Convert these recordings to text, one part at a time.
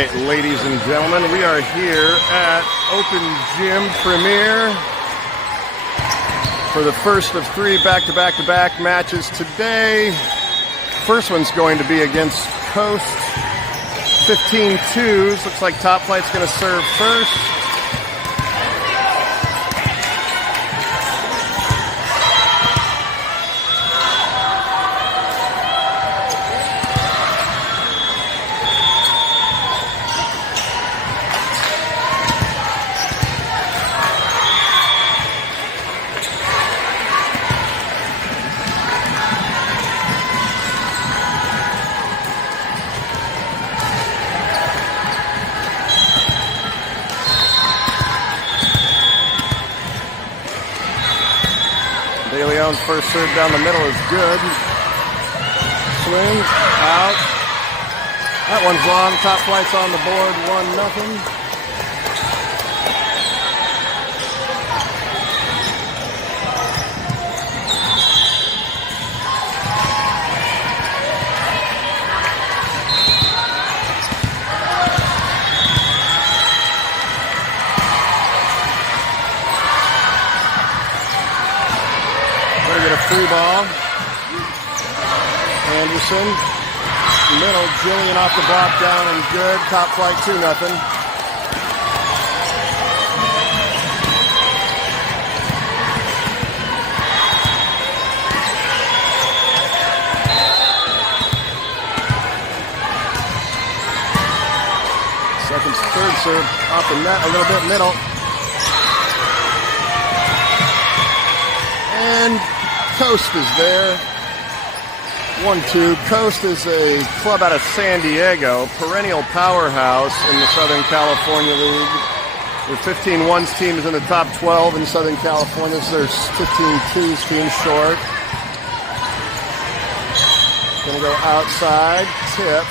right, ladies and gentlemen, we are here at Open Gym Premier for the first of three back-to-back-to-back matches today. First one's going to be against Coast 15-2s. Looks like Top Flight's going to serve first. First serve down the middle is good. Swing, out. That one's long. Top Flight's on the board, 1-0. Free ball. Anderson. Middle. Jillian off the block down and good. Top Flight 2-0. Third serve off the net a little bit middle. And Coast is there. 1-2. Coast is a club out of San Diego, perennial powerhouse in the Southern California League. Their 15-1s team is in the top 12 in Southern California, so there's 15-2s team short. Gonna go outside, tip.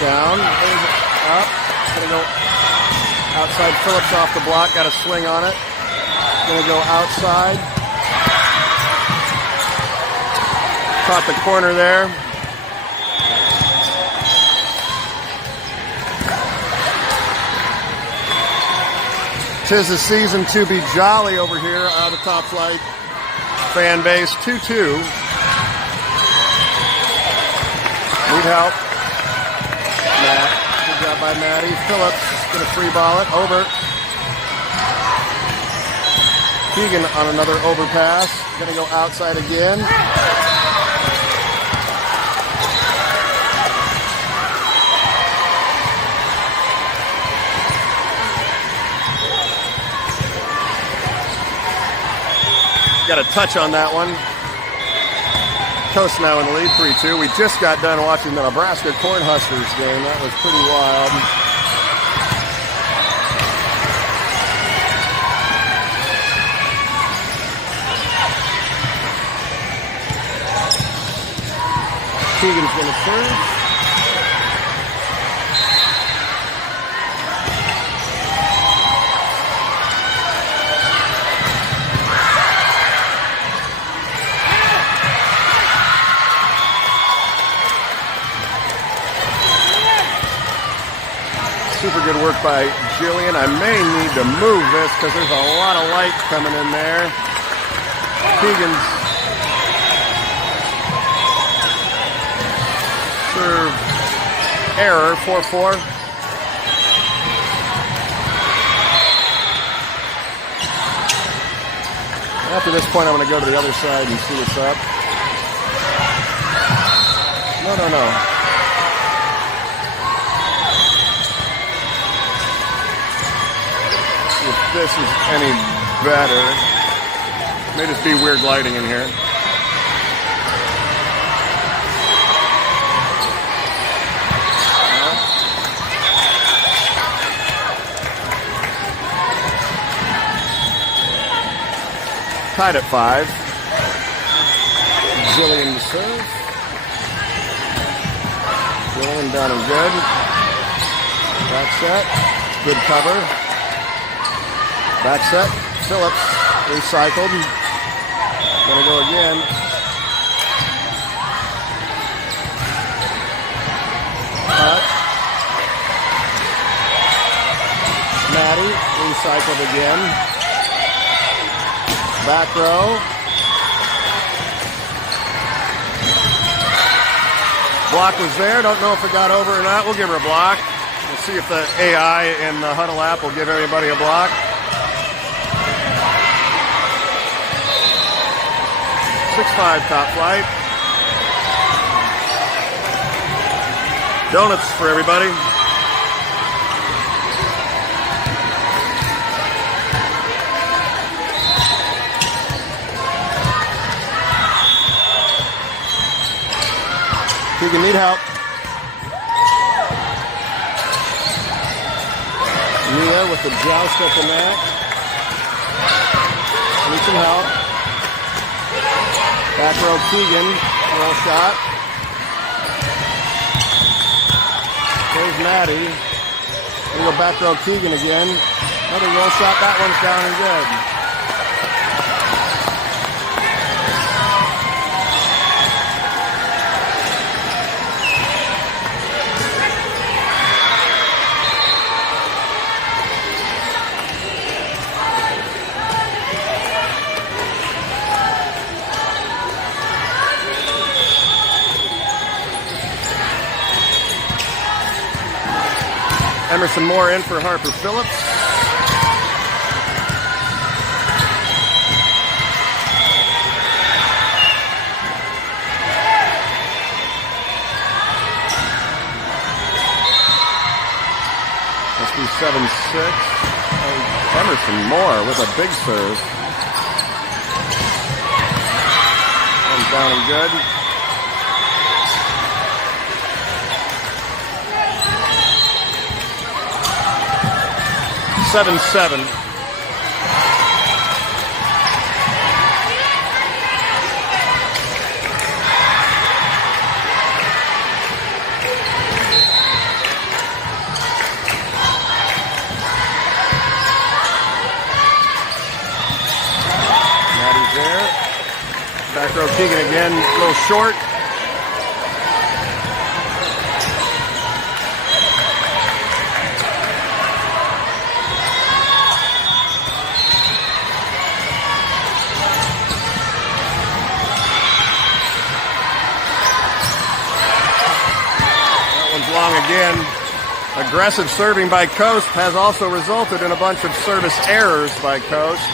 Down, up. Gonna go outside. Phillips off the block, got a swing on it. Gonna go outside. Caught the corner there. Tis the season to be jolly over here out of Top Flight fan base. 2-2. Need help. Matt. Good job by Maddie. Phillips gonna free ball it over. Keegan on another overpass. Gonna go outside again. Got a touch on that one. Coast now in the lead, 3-2. We just got done watching the Nebraska Cornhuskers game. That was pretty wild. Keegan's going to serve. Super good work by Jillian. I may need to move this because there's a lot of light coming in there. Keegan's serve error, 4-4. After this point, I'm going to go to the other side and see what's up. No. If this is any better, may just be weird lighting in here. Tied at 5. Jillian to serve. Jillian down and good. Back set. Good cover. Back set. Phillips recycled. Gonna go again. Maddie, recycled again. Back row. Block was there. Don't know if it got over or not. We'll give her a block. We'll see if the AI in the Huddle app will give everybody a block. .65 top flight. Donuts for everybody. You can need help. Mia with the joust at the mat. Need some help. Back row Keegan, roll shot. There's Maddie. We go back row Keegan again. Another roll shot. That one's down and good. Emerson Moore in for Harper Phillips. Must be 7-6. Oh, Emerson Moore with a big serve. One's down and good. 7-7. Maddie's there. Back row Keegan again, a little short. Again, aggressive serving by Coast has also resulted in a bunch of service errors by Coast.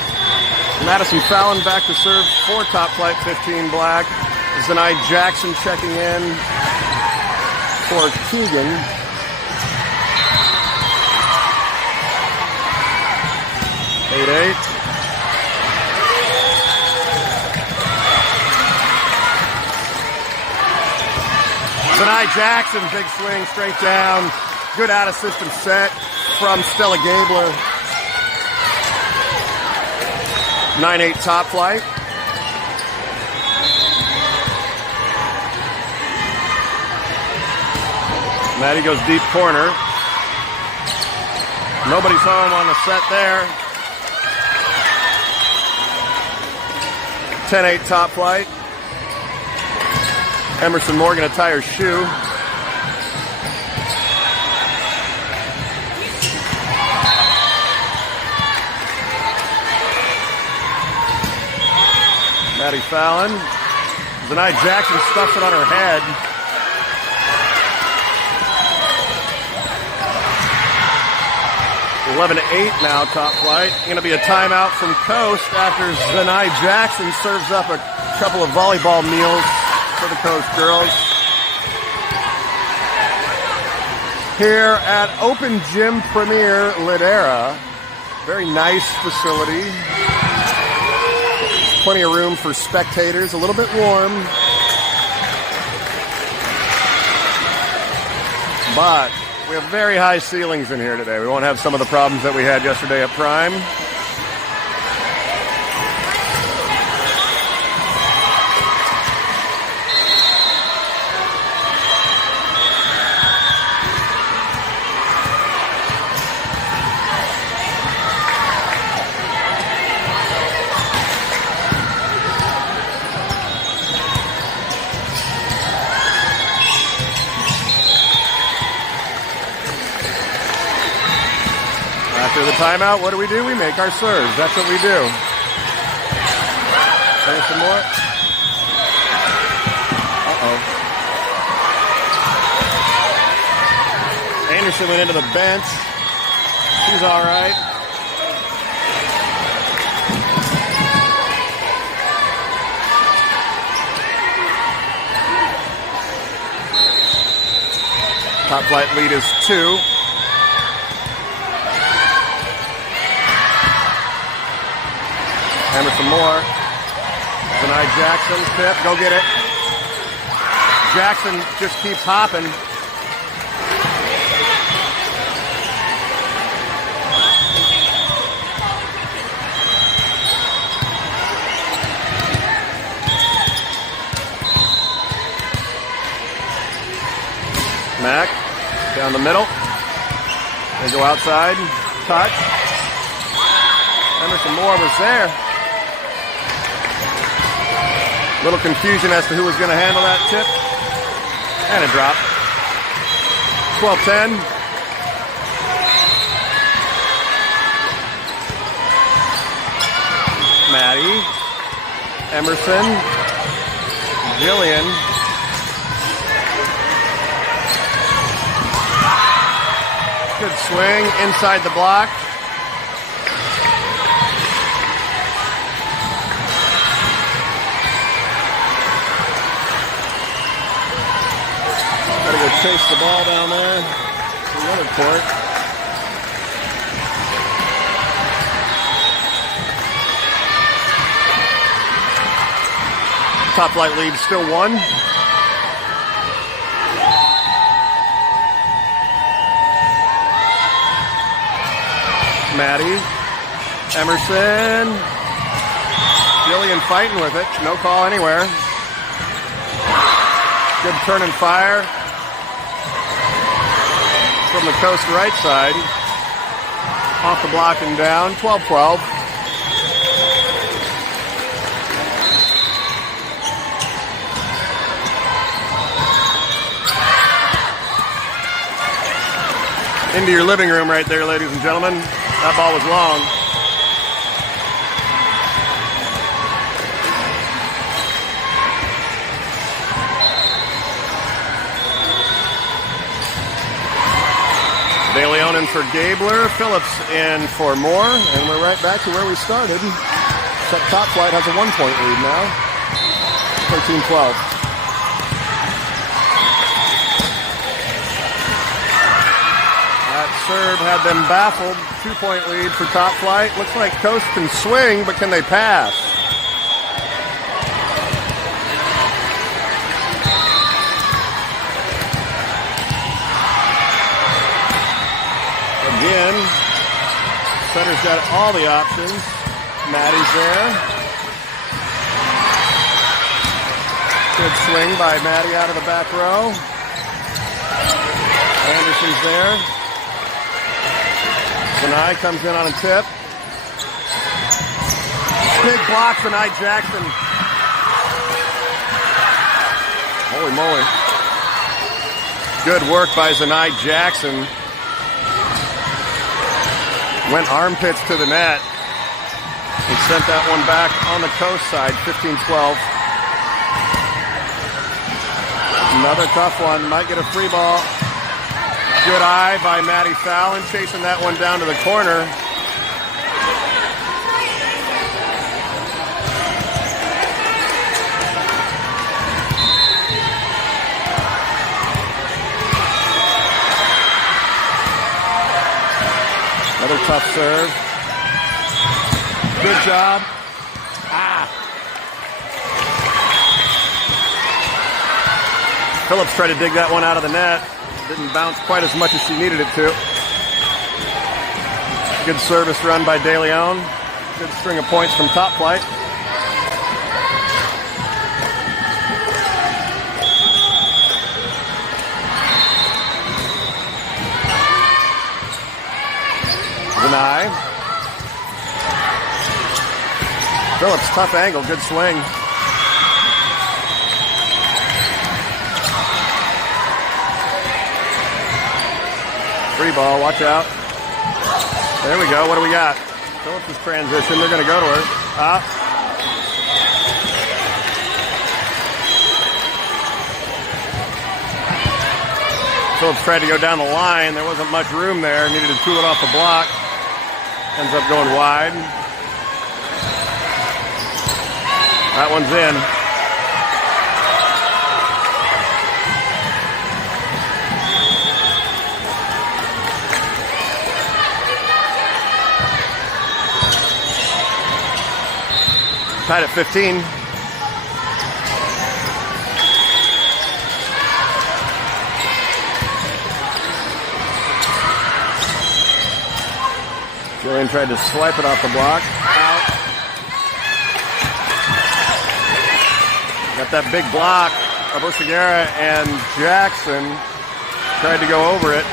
Madison Fallon back to serve for top flight 15 black. Zanai Jackson checking in for Keegan. Eight. Zanai Jackson, big swing, straight down. Good out of system set from Stella Gabler. 9-8 top flight. Maddie goes deep corner. Nobody's home on the set there. 10-8 top flight. Emerson Moore going to tie her shoe. Maddie Fallon. Zanai Jackson stuffs it on her head. .11-8 now, top flight. Going to be a timeout from Coast after Zanai Jackson serves up a couple of volleyball meals for the Coast girls. Here at Open Gym Premier Ladera. Very nice facility. Plenty of room for spectators. A little bit warm. But we have very high ceilings in here today. We won't have some of the problems that we had yesterday at Prime. After the timeout, what do? We make our serves. That's what we do. There's some more. Anderson went into the bench. She's all right. Top flight lead is 2. Emerson Moore. Tonight Jackson. Tip. Go get it. Jackson just keeps hopping. Mack down the middle. They go outside. Touch. Emerson Moore was there. Little confusion as to who was going to handle that tip. And a drop. 12-10. Maddie. Emerson. Jillian. Good swing inside the block. Gotta go chase the ball down there to the other court. Top flight lead still 1. Maddie, Emerson, Jillian fighting with it. No call anywhere. Good turn and fire from the coast right side. Off the block and down. 12-12. Into your living room right there, ladies and gentlemen. That ball was long. De Leon in for Gabler. Phillips in for Moore. And we're right back to where we started. Except Top Flight has a 1-point lead now. 13-12. Serve had them baffled. 2-point lead for Top Flight. Looks like Coast can swing, but can they pass? Again, Center's got all the options. Maddie's there. Good swing by Maddie out of the back row. Anderson's there. Benai comes in on a tip. Big block, Benai Jackson. Holy moly. Good work by Zanai Jackson. Went armpits to the net. And sent that one back on the coast side, 15-12. Another tough one. Might get a free ball. Good eye by Maddie Fallon, chasing that one down to the corner. Another tough serve. Good job. Phillips tried to dig that one out of the net. Didn't bounce quite as much as she needed it to. Good service run by De Leon. Good string of points from Top Flight. Zanai. Phillips, tough angle, good swing. Free ball, watch out. There we go. What do we got? Phillips is transition. They're going to go to her. Phillips tried to go down the line. There wasn't much room there. Needed to tool it off the block. Ends up going wide. That one's in. Tied at 15. Julian tried to swipe it off the block. Out. Got that big block. Abusagara and Jackson tried to go over it.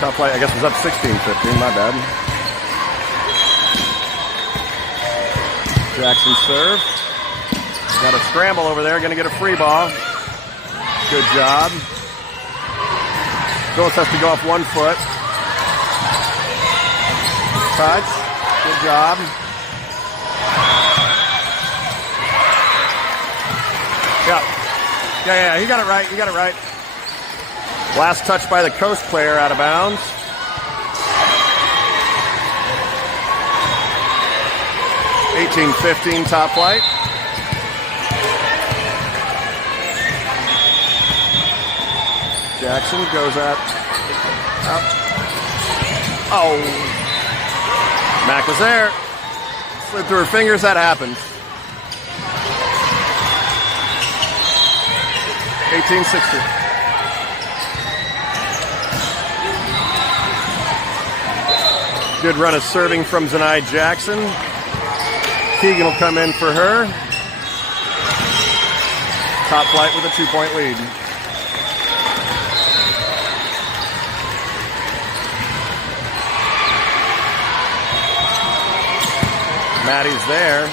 Top flight, I guess, was up 16-15. My bad. Jackson serve. Got a scramble over there. Going to get a free ball. Good job. Phillips has to go off 1 foot. Touch. Good job. Yeah. He got it right. Last touch by the Coast player, out of bounds. (18-15) top flight. Jackson goes out. Oh. Mac was there. Slid through her fingers. That happened. 18-16. Good run of serving from Zanai Jackson. Keegan will come in for her. Top flight with a 2-point lead. Maddie's there.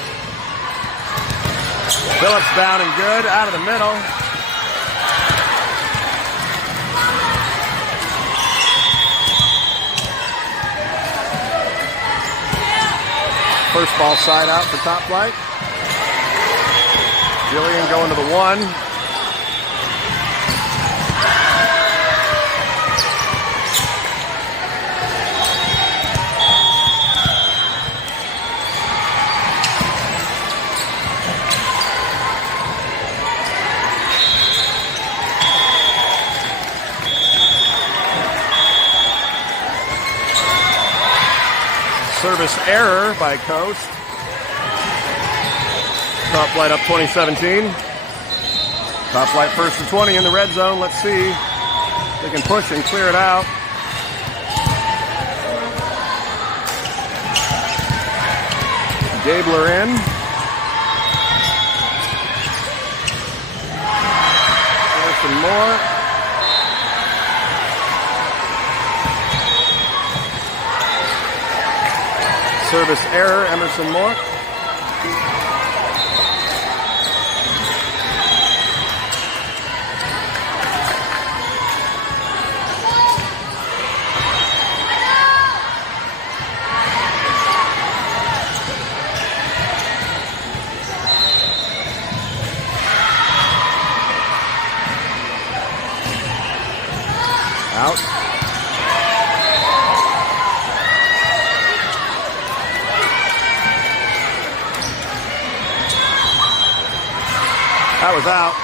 Phillips down and good, out of the middle. First ball side out for top flight. Jillian going to the 1. Service error by Coast. Top flight up 20-17. Top flight first and 20 in the red zone. Let's see if they can push and clear it out. Gabler in. There's some more. Service error, Emerson Moore. Out. That was out.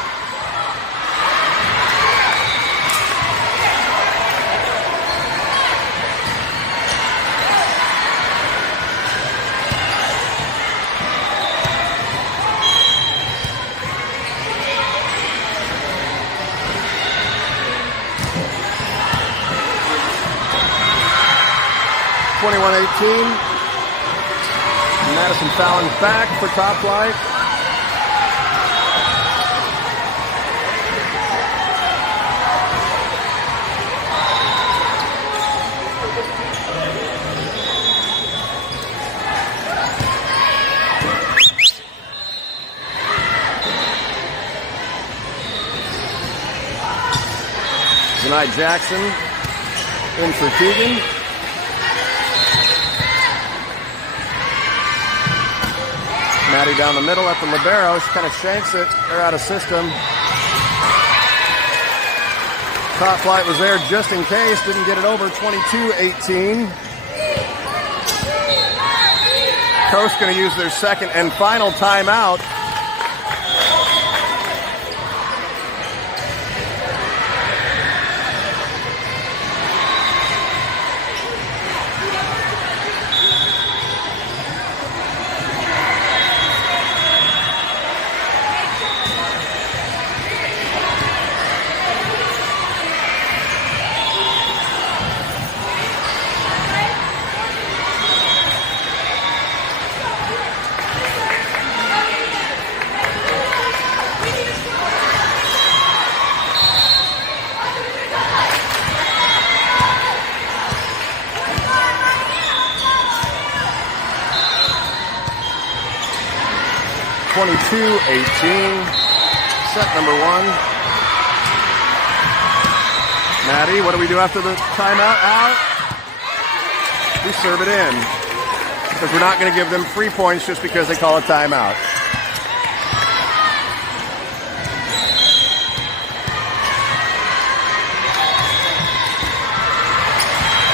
Madison Fallon back for top flight. Zanai Jackson in for Keegan. Maddie down the middle at the libero. She kind of shanks it. They're out of system. Top flight was there just in case. Didn't get it over. 22-18. Coast going to use their second and final timeout. Set number one. Maddie, what do we do after the timeout? Out. We serve it in. Because we're not going to give them 3 points just because they call a timeout.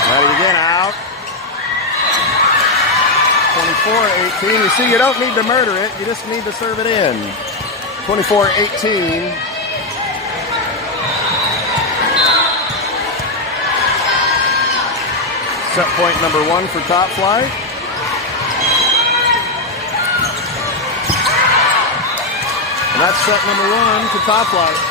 Maddie again out. 24-18. You see, you don't need to murder it. You just need to serve it in. 24-18. Set point number one for Top Flight. And that's set number one for Top Flight.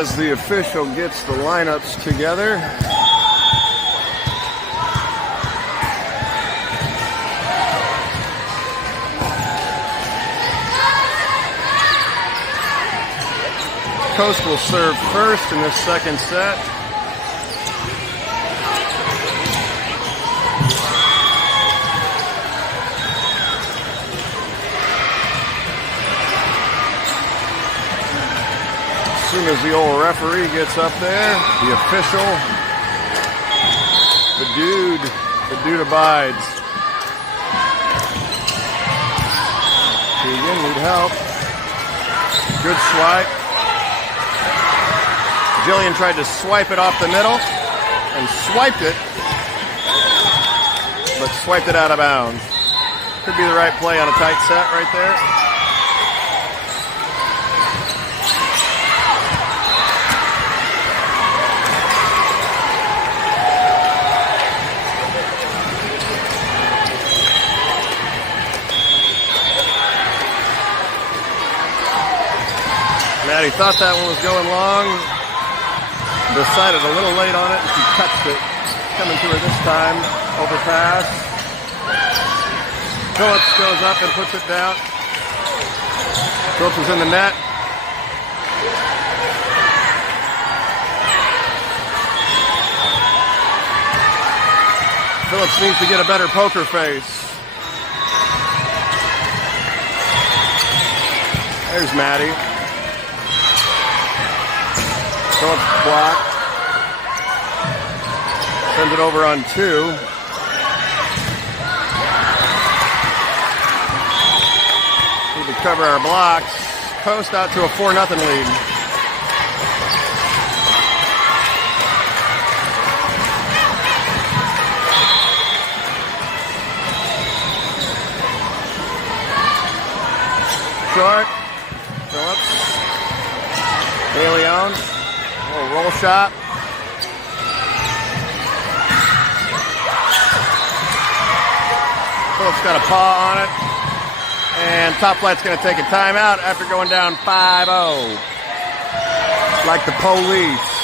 as the official gets the lineups together. Coast will serve first in this second set. As soon as the old referee gets up there, the official, the dude abides. Keegan, need help. Good swipe. Jillian tried to swipe it off the middle and swiped it, but swiped it out of bounds. Could be the right play on a tight set right there. Maddie thought that one was going long. Decided a little late on it, and she touched it. Coming to her this time. Overpass. Phillips goes up and puts it down. Phillips is in the net. Phillips needs to get a better poker face. There's Maddie. Phillips blocked. Sends it over on 2. Need to cover our blocks. Coast out to a 4-0 lead. Short. Phillips. De Leon. Oh, roll shot. Phillips got a paw on it. And Top Flight's going to take a timeout after going down 5-0. Like the police.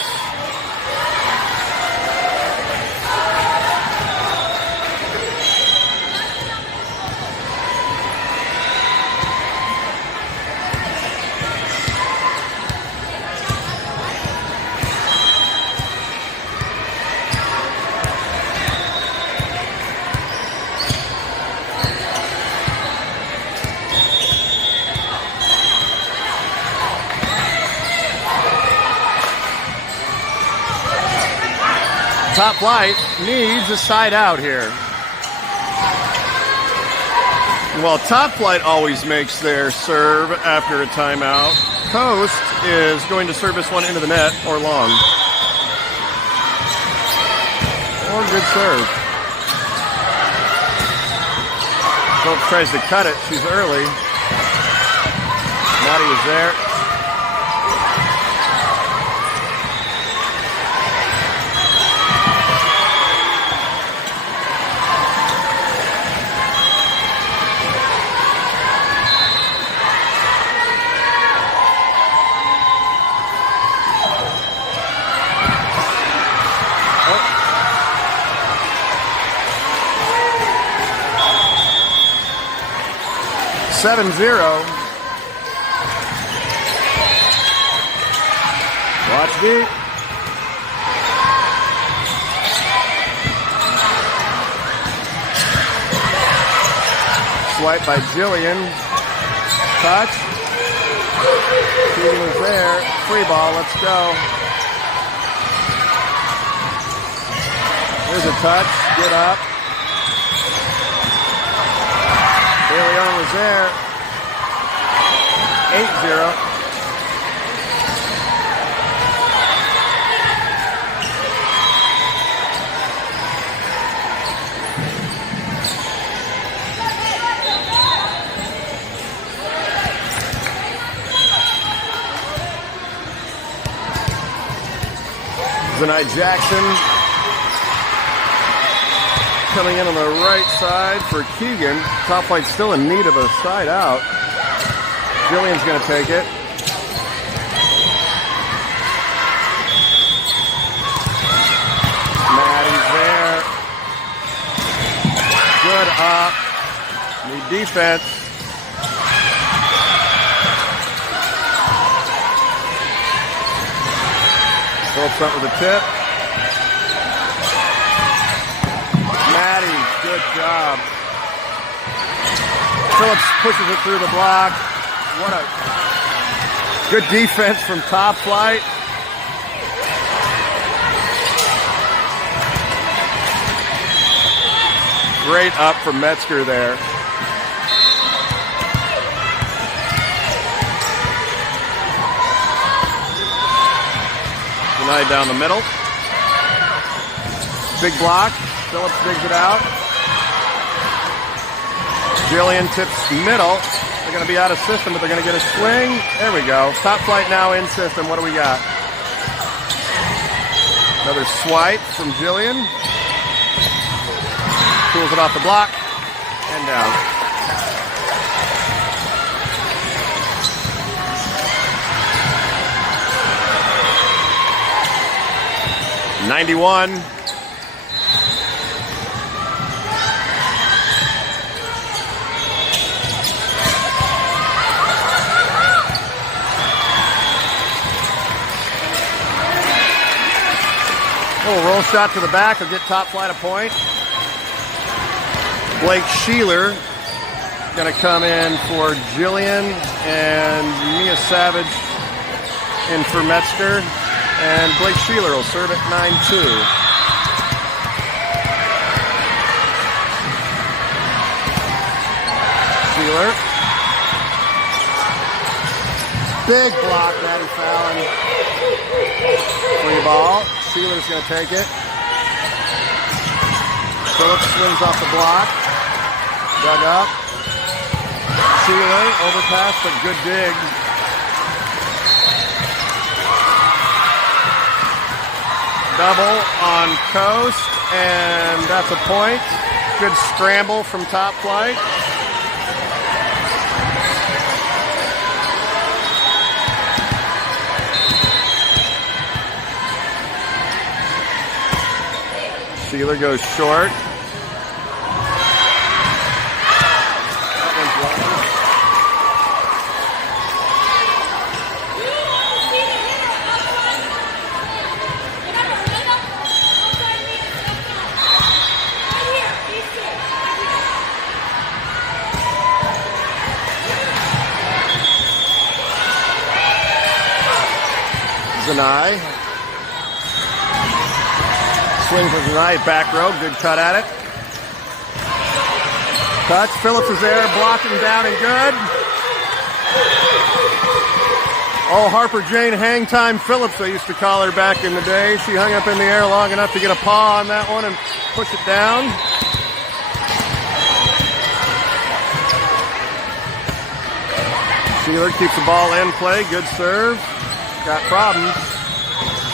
Top Flight needs a side out here. While Top Flight always makes their serve after a timeout, Coast is going to serve this one into the net or long. Or good serve. Phillips tries to cut it. She's early. Maddie is there. Seven 0. Watch deep. Swipe by Jillian. Touch. Keegan is there. Free ball. Let's go. There's a touch. Get up. De Leon was there. 8-0. Zanai Jackson coming in on the right side for Keegan. Top Flight still in need of a side out. Jillian's going to take it. Good up. Need defense. Phillips up with a tip. Maddie, good job. Phillips pushes it through the block. What a good defense from Top Flight. Great up from Metzger there. Denied down the middle. Big block. Phillips digs it out. Jillian tips middle. They're going to be out of system, but they're going to get a swing. There we go. Top Flight now in system. What do we got? Another swipe from Jillian. Pulls it off the block and down. '91. Oh, roll shot to the back will get Top Flight a point. Blake Sheeler going to come in for Jillian and Mia Savage in for Metzger. And Blake Sheeler will serve at 9-2. Sheeler. Big block, Maddie Fallon. Free ball. Sheeler's going to take it. Phillips swings off the block. Dug up. Sheeler, overpass, but good dig. Double on Coast, and that's a point. Good scramble from Top Flight. Sheeler goes short. Zanai. Swing for Zanai, back row, good cut at it. Touch, Phillips is there, blocking down and good. Oh, Harper Jane Hang Time Phillips, they used to call her back in the day. She hung up in the air long enough to get a paw on that one and push it down. Sheeler keeps the ball in play, good serve. Got problems.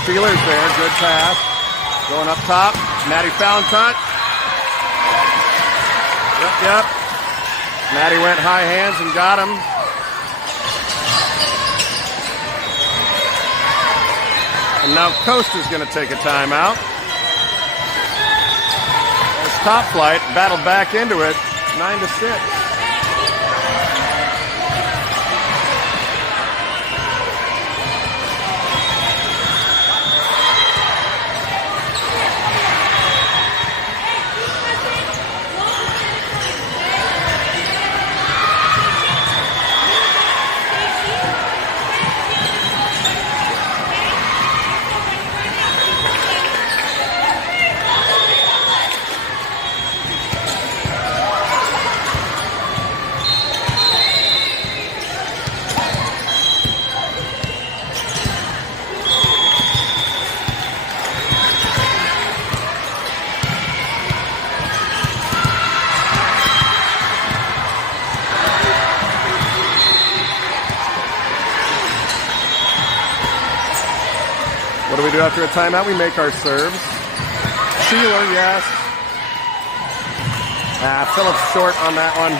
Sheeler's there, good pass. Going up top, Maddie Fallon touch. Yep. Maddie went high hands and got him. And now Coast is going to take a timeout. As Top Flight battled back into it, 9-6. What do we do after a timeout? We make our serves. Sheeler, yes. Phillips short on that one.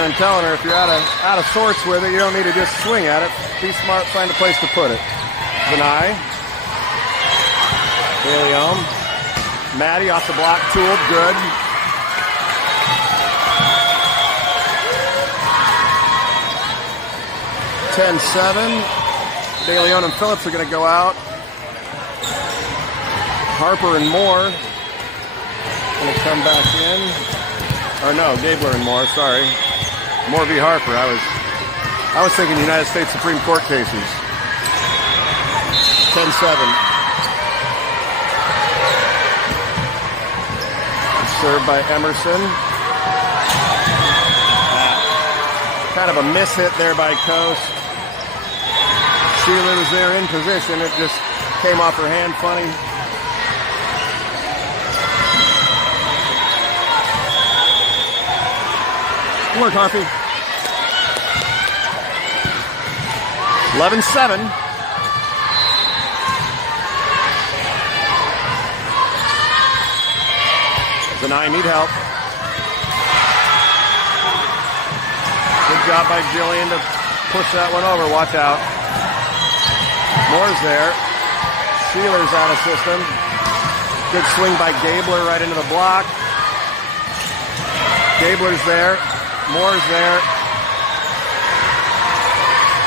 Shannon telling her if you're out of sorts with it, you don't need to just swing at it. Be smart, find a place to put it. Zanai. DeLeon. Maddie off the block, tooled, good. (10-7). DeLeon and Phillips are going to go out. Harper and Moore going to come back in. Or no, Gabler and Moore, sorry. Moore v. Harper. I was thinking United States Supreme Court cases. 10-7. Served by Emerson. Kind of a miss hit there by Coast. Sheila was there in position. It just came off her hand funny. Good work, Harpy. 11-7. Zanai need help. Good job by Jillian to push that one over. Watch out. Moore's there. Sheeler's out of system. Good swing by Gabler right into the block. Gabler's there. Moore's there.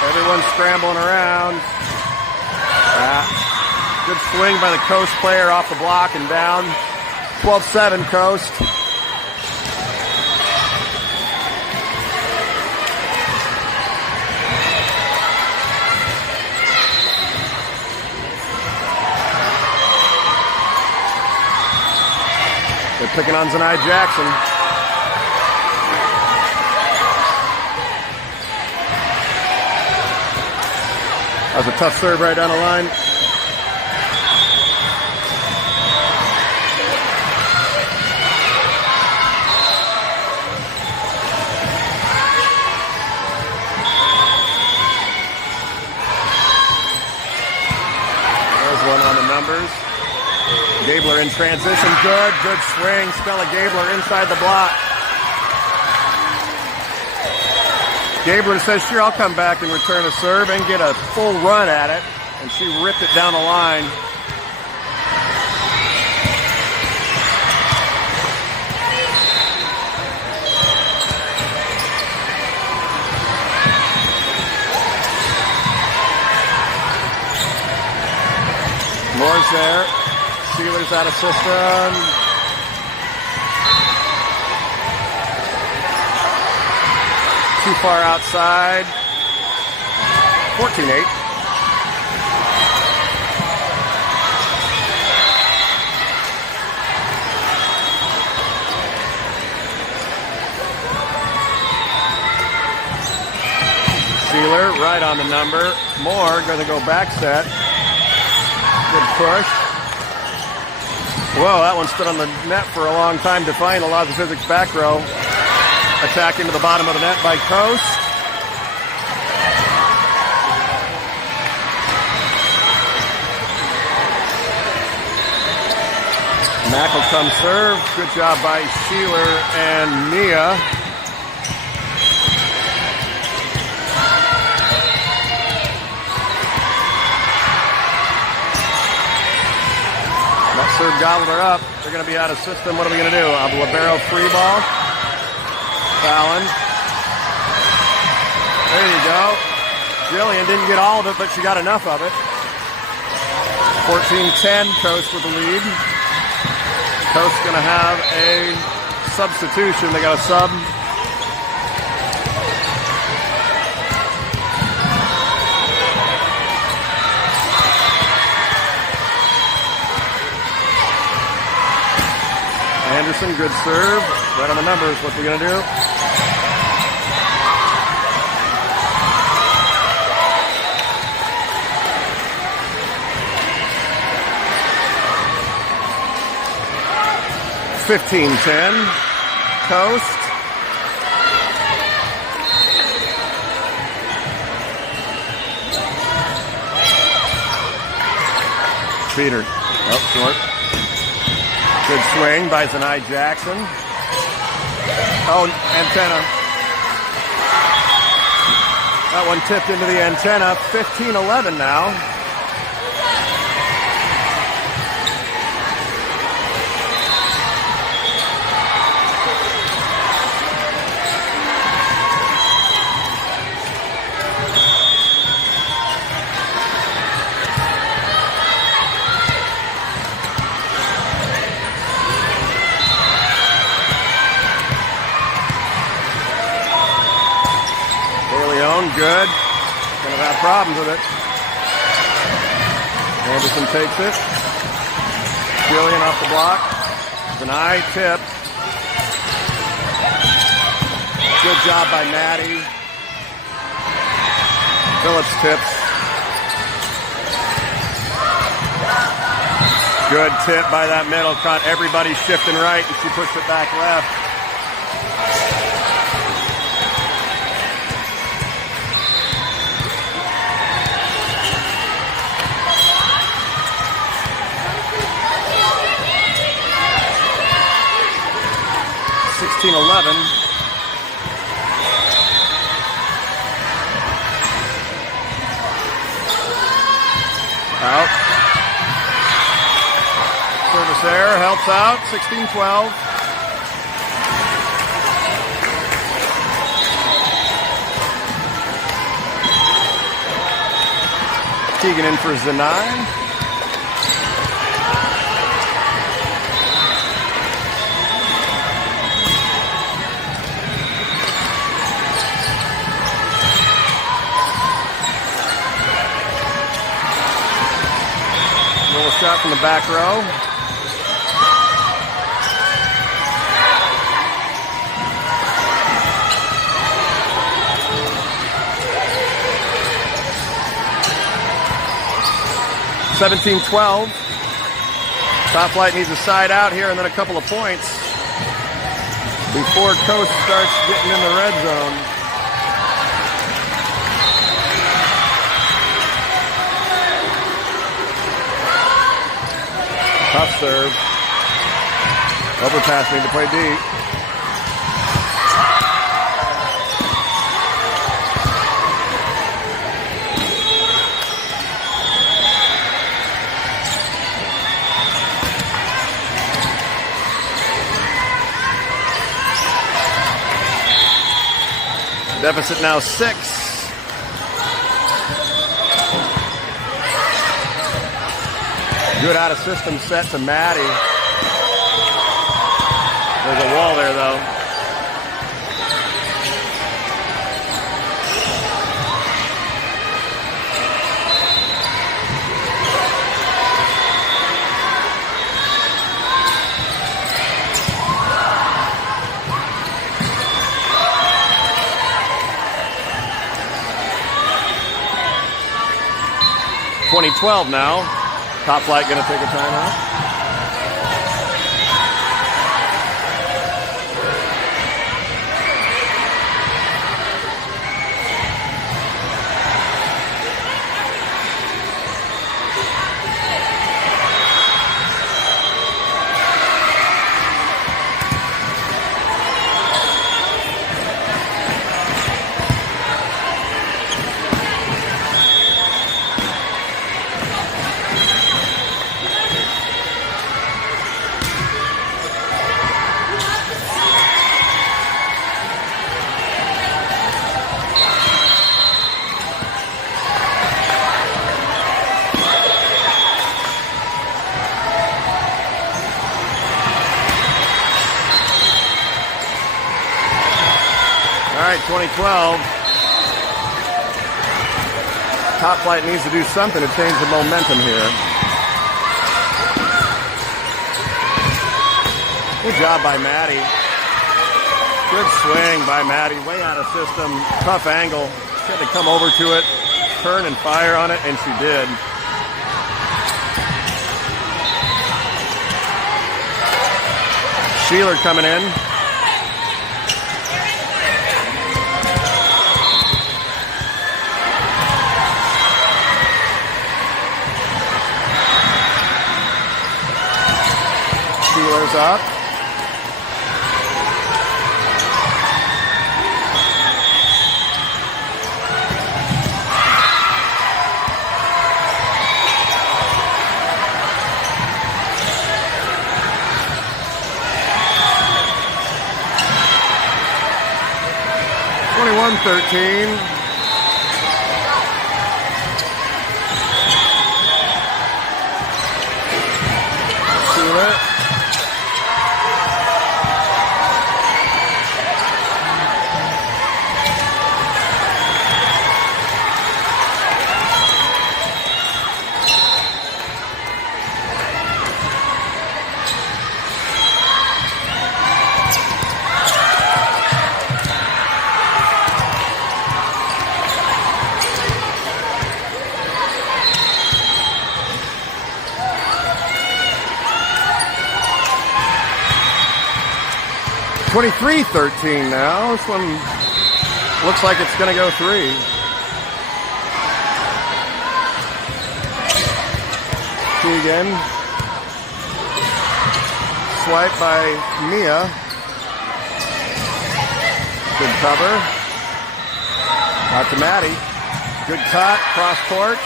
Everyone's scrambling around. Good swing by the Coast player off the block and down. 12-7 Coast. They're picking on Zanai Jackson. That was a tough serve right down the line. There's one on the numbers. Gabler in transition. Good swing. Stella Gabler inside the block. Gabler says, sure, I'll come back and return a serve and get a full run at it. And she ripped it down the line. Moore's there. Sheeler's out of system. Too far outside. 14-8. Sheeler right on the number. Moore going to go back set. Good push. Whoa, that one stood on the net for a long time, defying the laws of physics back row. Attack into the bottom of the net by Coast. Mack will come serve. Good job by Sheeler and Mia. That serve gobbled her up. They're going to be out of system. What are we going to do? A libero free ball. Fallon. There you go. Jillian didn't get all of it, but she got enough of it. 14-10, Coast with the lead. Coast going to have a substitution. They got a sub. Anderson, good serve. Right on the numbers. What's he going to do? (15-10) Coast. Peter. Oh, short. Good swing by Zanai Jackson. Oh, antenna. That one tipped into the antenna. 15-11 now. Good. Gonna have problems with it. Anderson takes it. Gillian off the block. Deny tip. Good job by Maddie. Phillips tips. Good tip by that middle. Caught everybody shifting right, and she pushed it back left. Out. Service error helps out. 16-12. Keegan in for Zanine. Shot from the back row. (17-12). Top Flight needs a side out here and then a couple of points before Coast starts getting in the red zone. Tough serve. Overpass need to play deep. Deficit now 6. Good out of system set to Maddie. There's a wall there though. (2012) now. Top Flight going to take a timeout. All right, 2012. Top Flight needs to do something to change the momentum here. Good job by Maddie. Good swing by Maddie. Way out of system. Tough angle. She had to come over to it, turn and fire on it, and she did. Sheeler coming in. Sheeler's up. 23-13. Sealer. (23-13) now. This one looks like it's going to go 3. Keegan. Swipe by Mia. Good cover. Out to Maddie. Good cut. Cross court.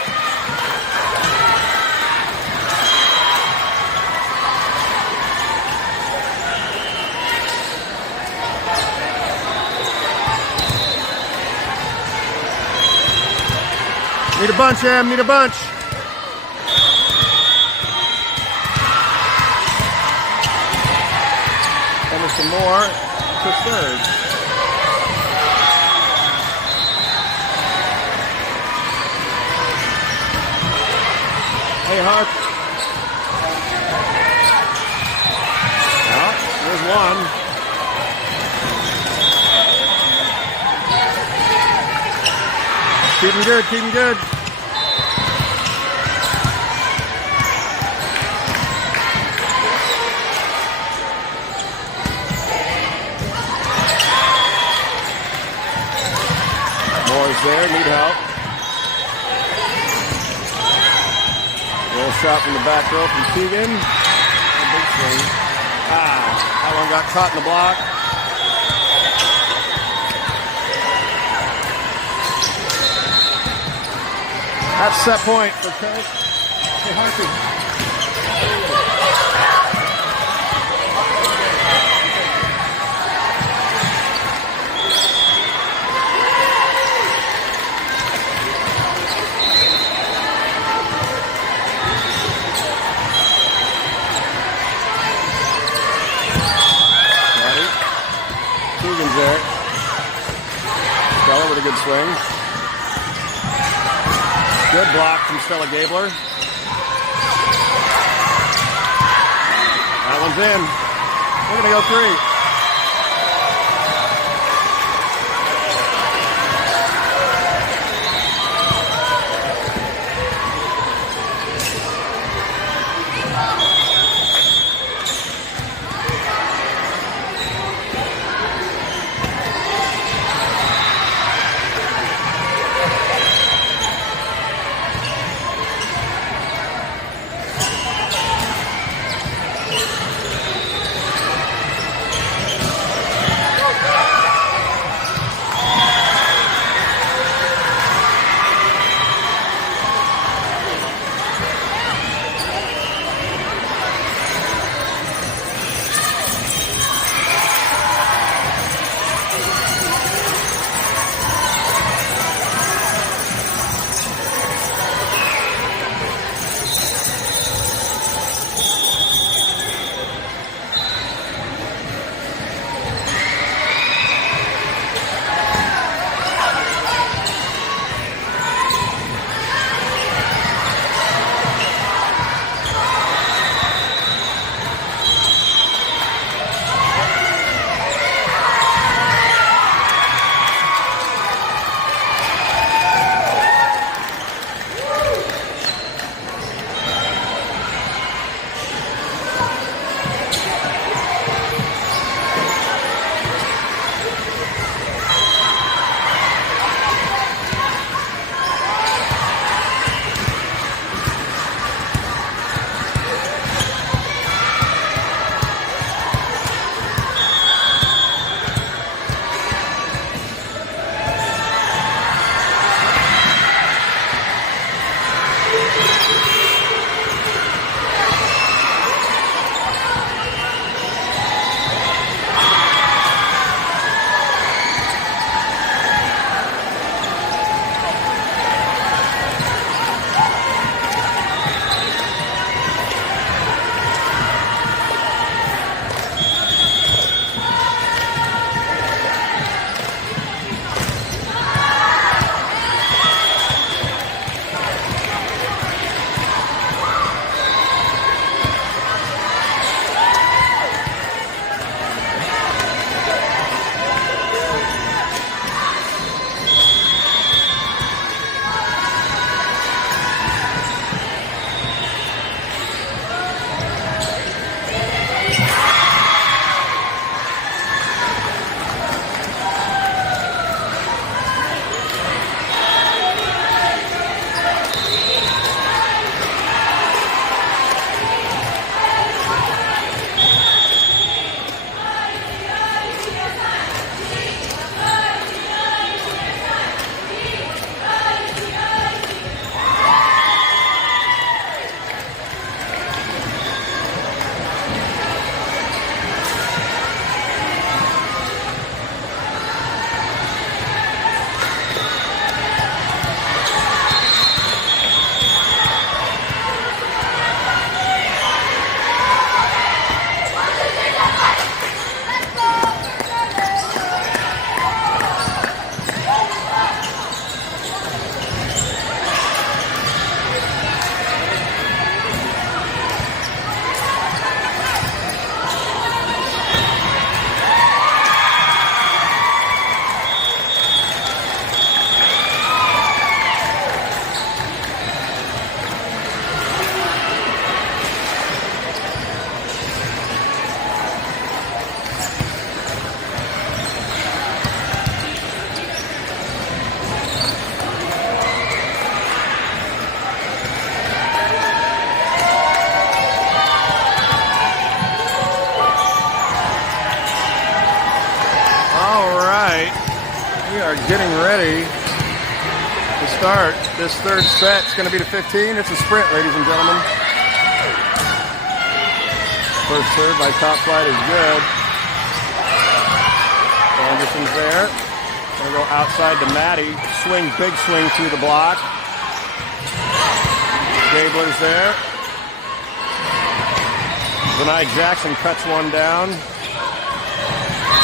Need a bunch, Em. Need a bunch. And there's some more to third. Hey, Harp. Well, there's one. Keep him good, keep him good. Moore's there, need help. Little shot from the back row from Keegan. Big swing. That one got caught in the block. That's set point for Coach. Hey, Harpy. Ready? Keegan's there. Stella with a good swing. Good block from Stella Gabler. That one's in. We're going to go 3. are getting ready to start this third set. It's going to be to 15. It's a sprint, ladies and gentlemen. First serve by Top Flight is good. Anderson's there. Going to go outside to Maddie. Swing, big swing through the block. Gabler's there. Zanai Jackson cuts one down.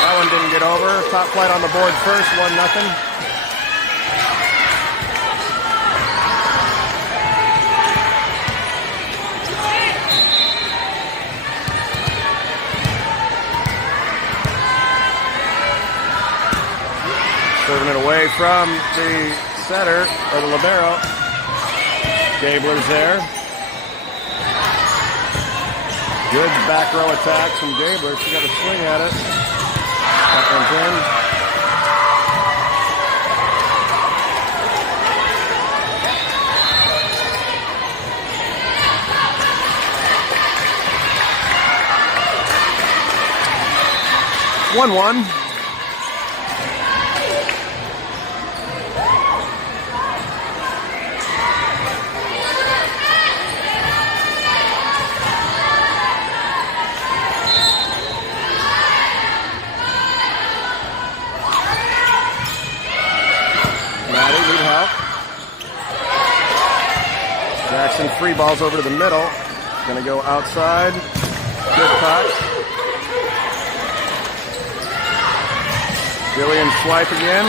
That one didn't get over. Top Flight on the board first, 1-0. Serving it away from the setter, or the libero. Gabler's there. Good back row attacks from Gabler. She got a swing at it. That one's in. 1-1. Jackson free balls over to the middle. Going to go outside. Good touch. Jillian swipe again.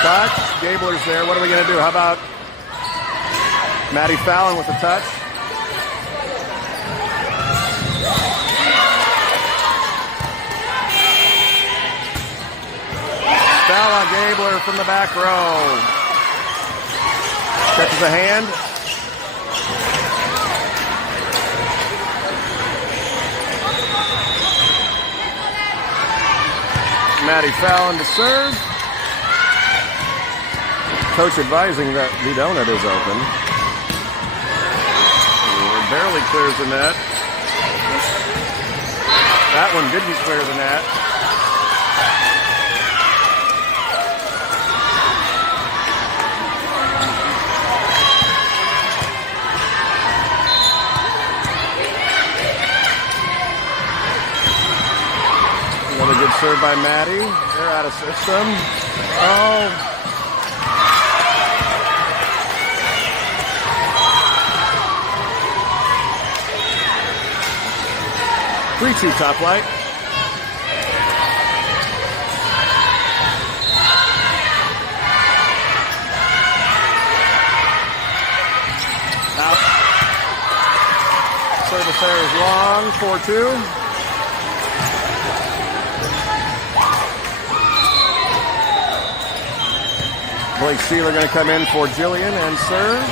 Touch. Gabler's there. What are we going to do? How about Maddie Fallon with the touch? Fallon Gabler from the back row. Catches a hand. Maddie Fallon to serve. Coach advising that the donut is open. Barely clears the net. That one didn't clear the net. Another good serve by Maddie. They're out of system. Oh. 3-2 Top Flight. Out. Service there is long. 4-2. Blake Sealer going to come in for Jillian and serve.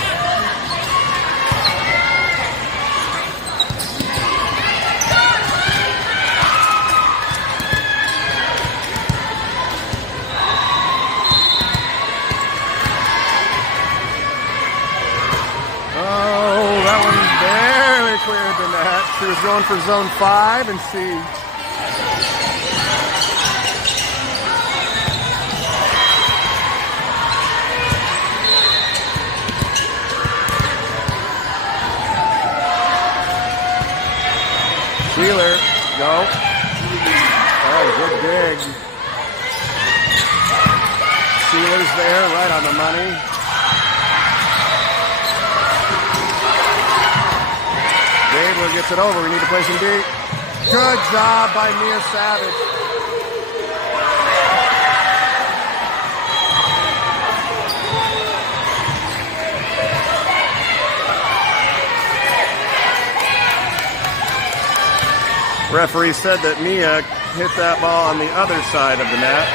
Oh, that one barely cleared the net. She was going for zone 5 and she Wheeler, go. Oh, good dig. Sealer's there, right on the money. Gabler gets it over. We need to play some deep. Good job by Mia Savage. Referee said that Mia hit that ball on the other side of the net.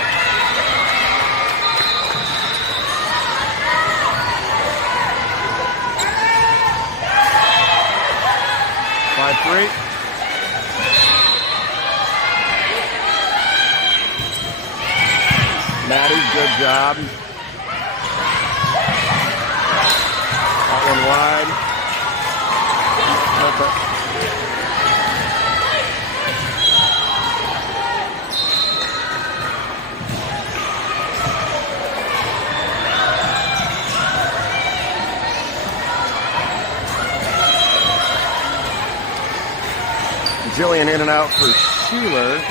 Five-3. Maddie, good job. That one wide. Okay. Jillian in and out for Sheeler.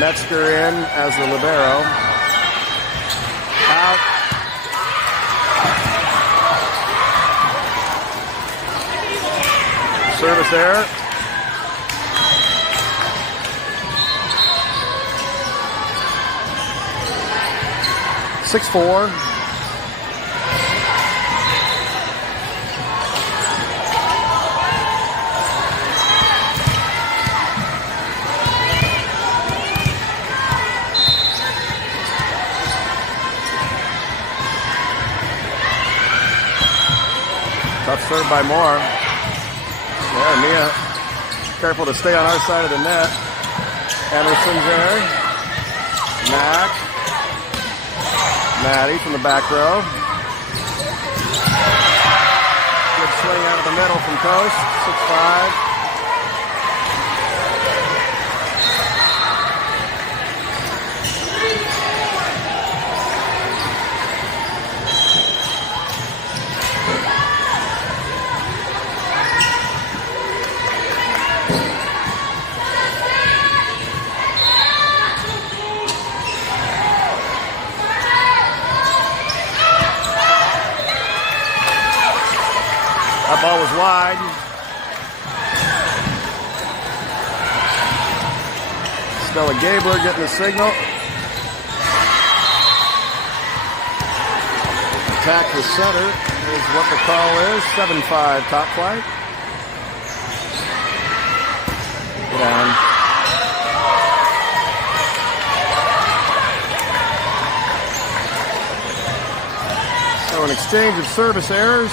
Metzger in as the libero. Out. Service error. (6-4). Tough serve by Moore. There, Mia, careful to stay on our side of the net. Emerson's there. Maddie from the back row. Good swing out of the middle from Coast. 6-5. That ball was wide. Stella Gabler getting the signal. Attack the center is what the call is. 7-5 top flight. Get down. So an exchange of service errors.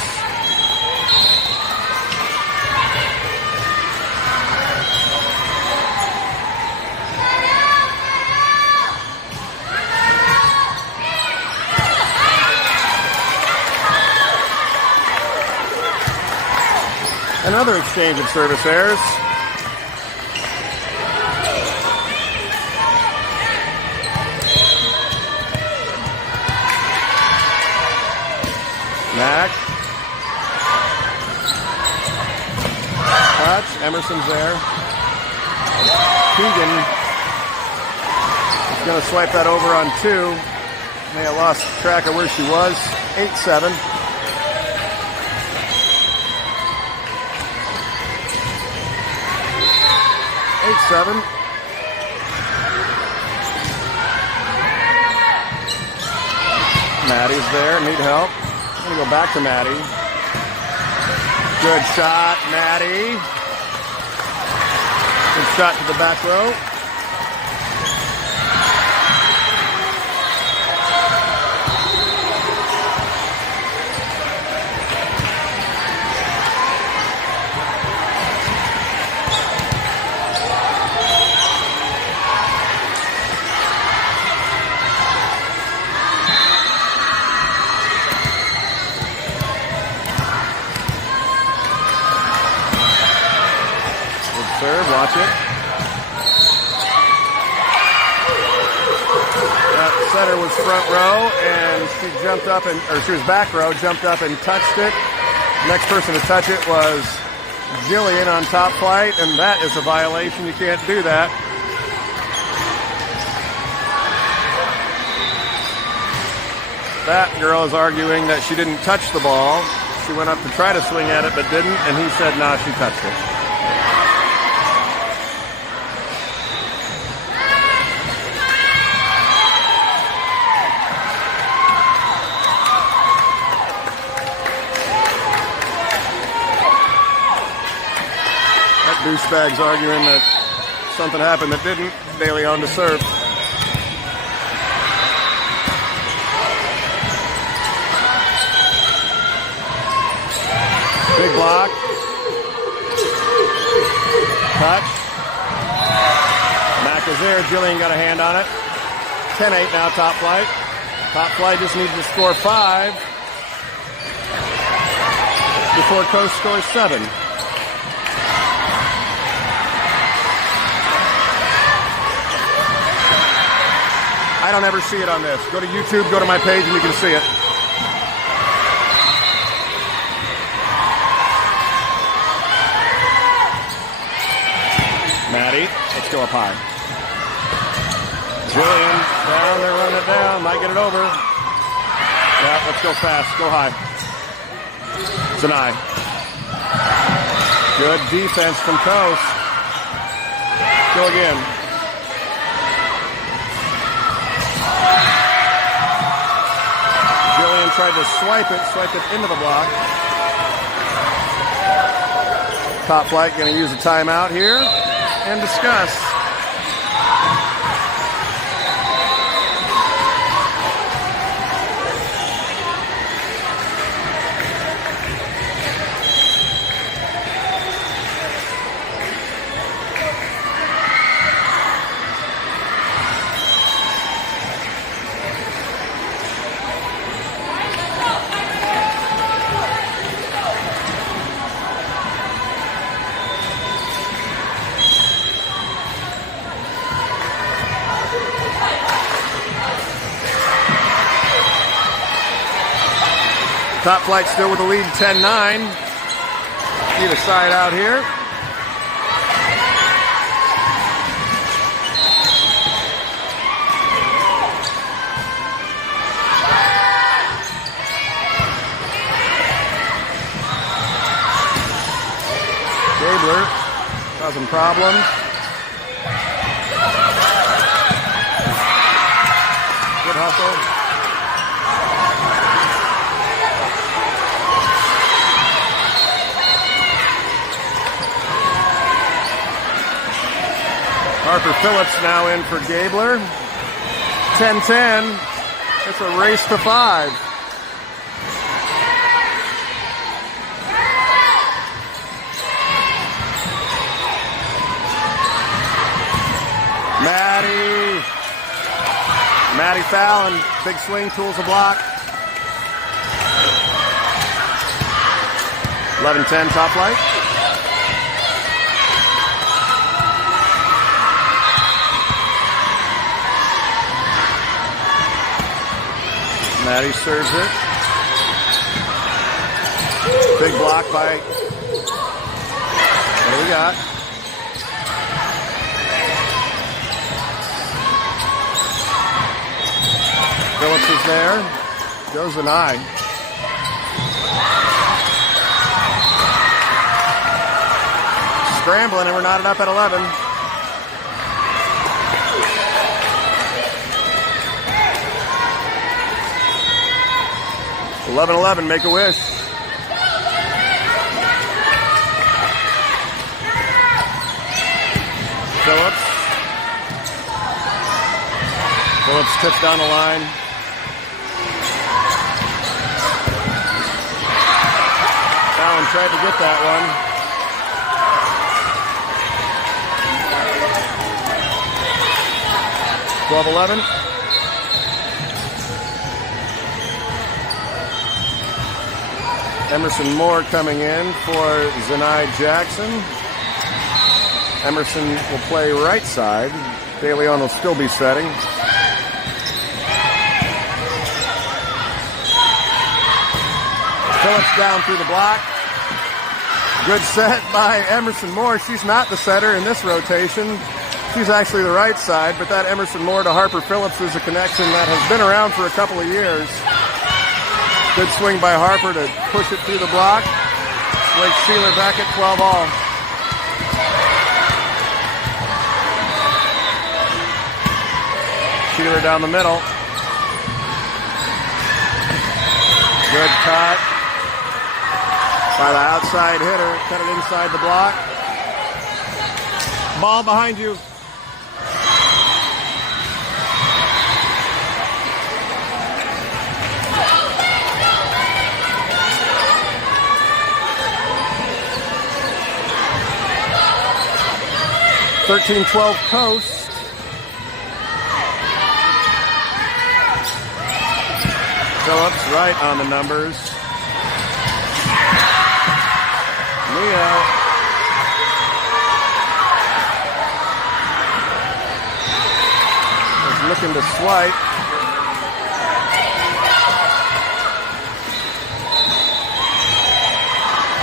Another exchange of service errors. Mack. Touch. Emerson's there. Keegan is going to swipe that over on 2. May have lost track of where she was. 8-7. 8-7. Maddie's there. Need help. I'm going to go back to Maddie. Good shot, Maddie. Good shot to the back row. Serve, watch it. That setter was front row, and she jumped up she was back row, jumped up and touched it. Next person to touch it was Jillian on top flight, and that is a violation. You can't do that. That girl is arguing that she didn't touch the ball. She went up to try to swing at it, but didn't, and he said, nah, she touched it. Douchebags arguing that something happened that didn't. De Leon to serve. Big block. Touch. Mack is there. Jillian got a hand on it. 10-8 now, top flight. Top flight just needs to score 5 before Coast scores 7. I don't ever see it on this. Go to YouTube, go to my page, and you can see it. Maddie. Let's go up high. Jillian down. They're running it down. Might get it over. Yeah, let's go fast. Go high. Zanai. Good defense from Coast. Go again. Jillian tried to swipe it into the block. Top flight going to use a timeout here and discuss. Top flight still with the lead, 10-9. Need a side out here. Gabler causing problems. Good hustle. Harper Phillips now in for Gabler. 10-10. It's a race to 5. Maddie Fallon, big swing, tools a block. 11-10 top flight. Maddie serves it. Big block by, what do we got? Phillips is there. Goes an eye. Scrambling, and we're knotted up at 11. $11-11, make a wish. Phillips tips down the line. Fallon tried to get that one. $12-11. Emerson Moore coming in for Zanai Jackson. Emerson will play right side. De Leon will still be setting. Phillips down through the block. Good set by Emerson Moore. She's not the setter in this rotation. She's actually the right side, but that Emerson Moore to Harper Phillips is a connection that has been around for a couple of years. Good swing by Harper to push it through the block. Blake Sheeler back at 12-all. Sheeler down the middle. Good cut by the outside hitter. Cut it inside the block. Ball behind you. $13-12 Coast. Phillips right on the numbers. Leo. Is looking to swipe.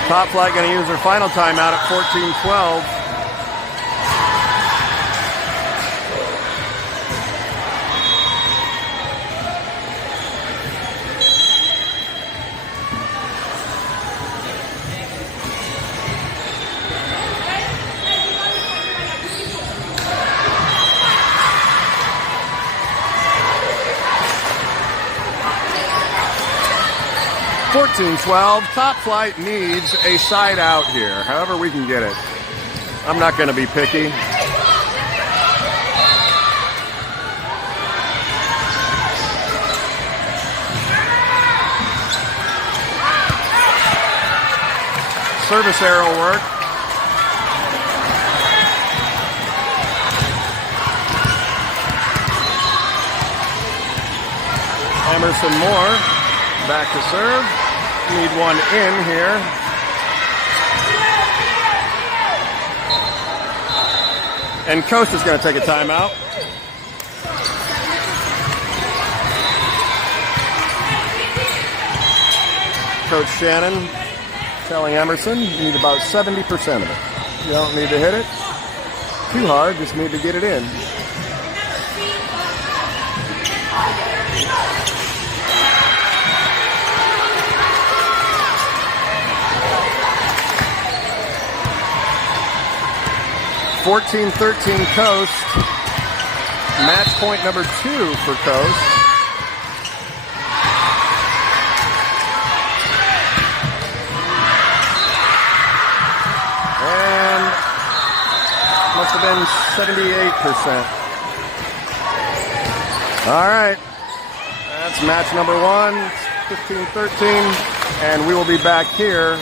Top flight going to use their final timeout at 14-12. 14-12. Top Flight needs a side out here. However we can get it. I'm not going to be picky. Service arrow work. Emerson Moore back to serve. Need one in here. And Coast is going to take a timeout. Coach Shannon telling Emerson you need about 70% of it. You don't need to hit it too hard, just need to get it in. (14-13) Coast. Match point number 2 for Coast. And must have been 78%. All right. That's match number 1, 15-13. And we will be back here